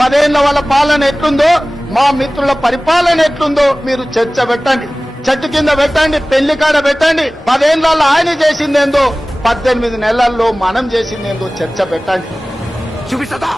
10 ఏళ్ల వాళ్ళ పాలన ఎట్లుందో, మా మిత్రుల పరిపాలన ఎట్లుందో మీరు చర్చ పెట్టండి. చెట్టు కింద పెట్టండి, పెళ్లి కాడ పెట్టండి. 10 ఏళ్లలో ఆయన చేసిందేందో, 18 నెలల్లో మనం చేసిందేందో చర్చ పెట్టండి. చూపిస్తా.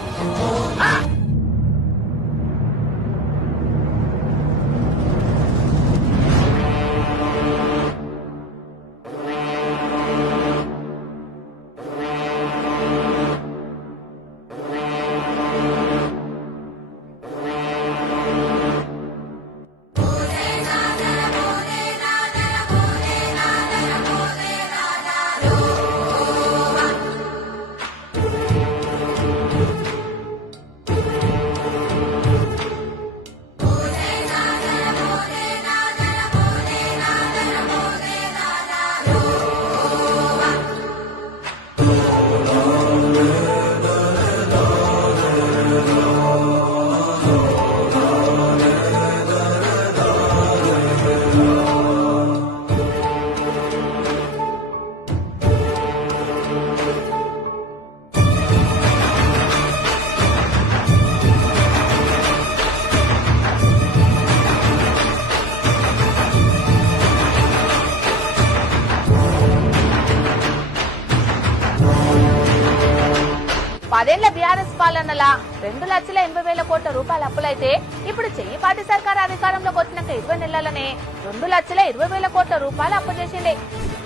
పదేళ్ల బీఆర్ఎస్ పాలనలా 2,80,000 కోట్ల రూపాయల అప్పులైతే ఇప్పుడు చెయ్యిపాటి సర్కార్ అధికారంలోకి వచ్చినాక 20 నెలలనే 2,20,000 కోట్ల రూపాయలు అప్పు చేసిండే.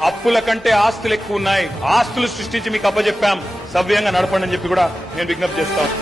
అప్పుల కంటే ఆస్తులు ఎక్కువ ఉన్నాయి. ఆస్తులు సృష్టించి మీకు అప్పచెప్పాం, సవ్యంగా నడపండి అని చెప్పి కూడా నేను విజ్ఞప్తి చేస్తాను.